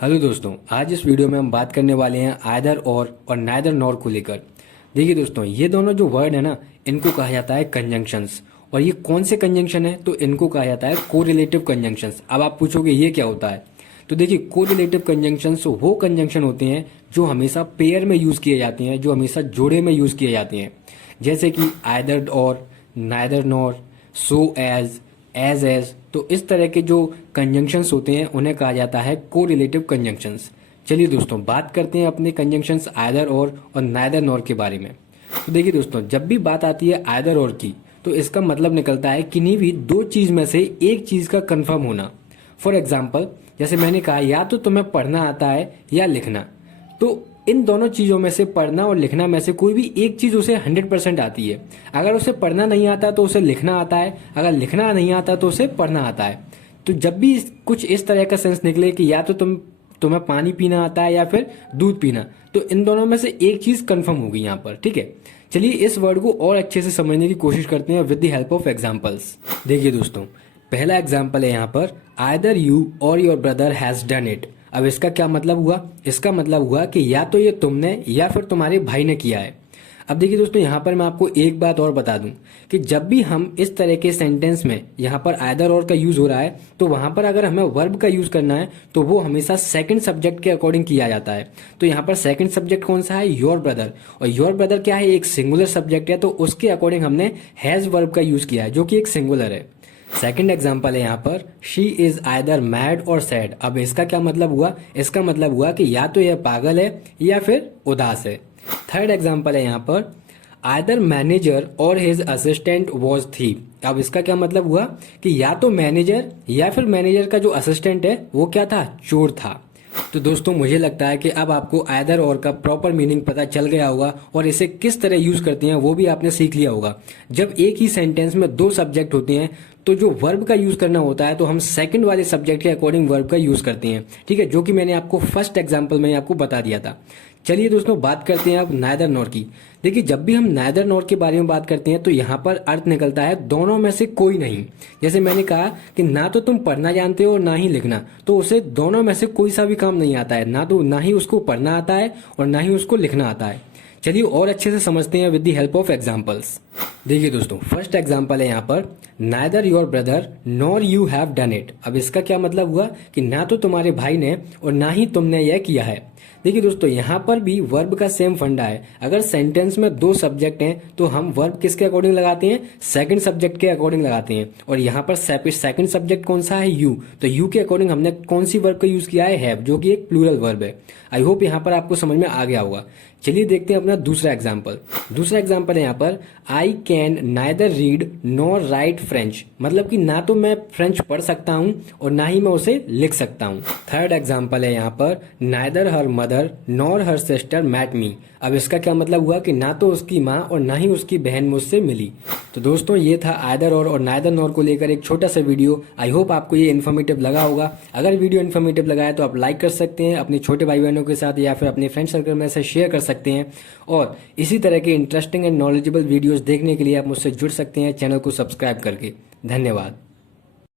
Hello दोस्तों, आज इस वीडियो में हम बात करने वाले हैं आइदर और नाइदर नॉर को लेकर। देखिए दोस्तों, ये दोनों जो वर्ड है ना, इनको कहा जाता है कंजंक्शंस। और ये कौन से कंजंक्शन है? तो इनको कहा जाता है कोरिलेटिव कंजंक्शंस। अब आप पूछोगे ये क्या होता है? तो देखिए, कोरिलेटिव कंजंक्शंस वो कंजंक्शन होते हैं जो हमेशा पेयर में यूज किए जाते हैं, जो हमेशा जोड़े में यूज किए जाते हैं। जैसे कि आइदर और, नाइदर नॉर, सो एज। तो इस तरह के जो कंजंक्शंस होते हैं उन्हें कहा जाता है कोरिलेटिव कंजंक्शंस। चलिए दोस्तों, बात करते हैं अपने कंजंक्शंस आइदर और नाइदर नॉर के बारे में। तो देखिए दोस्तों, जब भी बात आती है आइदर और की, तो इसका मतलब निकलता है किन्हीं भी दो चीज में से एक चीज का कंफर्म होना। फॉर एग्जाम्पल, जैसे मैंने कहा, या तो तुम्हें पढ़ना आता है या लिखना। तो इन दोनों चीजों में से, पढ़ना और लिखना में से, कोई भी एक चीज उसे 100% आती है। अगर उसे पढ़ना नहीं आता तो उसे लिखना आता है, अगर लिखना नहीं आता तो उसे पढ़ना आता है। तो जब भी कुछ इस तरह का सेंस निकले कि या तो तुम्हें पानी पीना आता है या फिर दूध पीना, तो इन दोनों में से एक चीज कंफर्म होगी यहाँ पर। ठीक है, चलिए इस वर्ड को और अच्छे से समझने की कोशिश करते हैं with the help of examples. देखिए दोस्तों, पहला एग्जाम्पल है यहाँ पर, आइदर यू और your brother has done it. अब इसका क्या मतलब हुआ? इसका मतलब हुआ कि या तो ये तुमने या फिर तुम्हारे भाई ने किया है। अब देखिए दोस्तों, यहाँ पर मैं आपको एक बात और बता दूं कि जब भी हम इस तरह के सेंटेंस में यहाँ पर आइदर और का यूज हो रहा है, तो वहां पर अगर हमें वर्ब का यूज करना है तो वो हमेशा सेकंड सब्जेक्ट के अकॉर्डिंग किया जाता है। तो यहाँ पर सेकंड सब्जेक्ट कौन सा है? Your brother. और योर ब्रदर क्या है? एक सिंगुलर सब्जेक्ट है, तो उसके अकॉर्डिंग हमने हैज वर्ब का यूज किया है, जो कि एक सिंगुलर है। सेकंड एग्जाम्पल है यहाँ पर, शी इज आइदर मैड और सैड। अब इसका क्या मतलब हुआ? इसका मतलब हुआ कि या तो यह पागल है या फिर उदास है। थर्ड एग्जाम्पल है यहाँ पर, आइदर मैनेजर और हिज असिस्टेंट वॉज थीफ। अब इसका क्या मतलब हुआ कि या तो मैनेजर या फिर मैनेजर का जो असिस्टेंट है वो क्या था? चोर था। तो दोस्तों, मुझे लगता है कि अब आपको आइदर और का प्रॉपर मीनिंग पता चल गया होगा और इसे किस तरह यूज करते हैं वो भी आपने सीख लिया होगा। जब एक ही सेंटेंस में दो सब्जेक्ट होते हैं तो जो वर्ब का यूज करना होता है तो हम सेकंड वाले सब्जेक्ट के अकॉर्डिंग वर्ब का यूज करते हैं। ठीक है, जो कि मैंने आपको फर्स्ट एग्जांपल में आपको बता दिया था। चलिए दोस्तों, बात करते हैं अब नाइदर नॉर की। देखिए, जब भी हम नाइदर नॉर के बारे में बात करते हैं तो यहाँ पर अर्थ निकलता है दोनों में से कोई नहीं। जैसे मैंने कहा कि ना तो तुम पढ़ना जानते हो और ना ही लिखना, तो उसे दोनों में से कोई सा भी काम नहीं आता है। ना ही उसको पढ़ना आता है और ना ही उसको लिखना आता है। चलिए और अच्छे से समझते हैं with the help of examples. देखिए दोस्तों, फर्स्ट एग्जांपल है यहाँ पर, neither your brother nor you have done it. अब इसका क्या मतलब हुआ कि ना तो तुम्हारे भाई ने और ना ही तुमने यह किया है। देखिए दोस्तों, यहाँ पर भी वर्ब का सेम फंडा है। अगर सेंटेंस में दो सब्जेक्ट हैं तो हम वर्ब किसके अकॉर्डिंग लगाते हैं? सेकंड सब्जेक्ट के अकॉर्डिंग लगाते हैं। और यहाँ पर सेकंड सब्जेक्ट कौन सा है? यू। तो यू के अकॉर्डिंग हमने कौन सी वर्ब का यूज किया है? हैव, जो कि एक प्लूरल वर्ब है। आई होप यहाँ पर आपको समझ में आ गया होगा। चलिए देखते हैं अपना दूसरा एग्जाम्पल। दूसरा एग्जाम्पल है यहाँ पर, I can neither read nor right French. मतलब कि ना तो मैं फ्रेंच पढ़ सकता हूँ और ना ही मैं उसे लिख सकता हूँ। थर्ड एग्जाम्पल है यहाँ पर, neither her mother nor her sister met me. अब इसका क्या मतलब हुआ कि ना तो उसकी माँ और ना ही उसकी बहन मुझसे मिली। तो दोस्तों, ये था आइदर और नाइदर नॉर को लेकर एक छोटा सा वीडियो। आई होप आपको ये इन्फॉर्मेटिव लगा होगा। अगर वीडियो इन्फॉर्मेटिव लगा है तो आप लाइक कर सकते हैं, अपने छोटे भाई बहनों के साथ या फिर अपने फ्रेंड सर्कल में से शेयर कर सकते हैं। और इसी तरह के इंटरेस्टिंग एंड नॉलेजेबल वीडियोस देखने के लिए आप मुझसे जुड़ सकते हैं चैनल को सब्सक्राइब करके। धन्यवाद।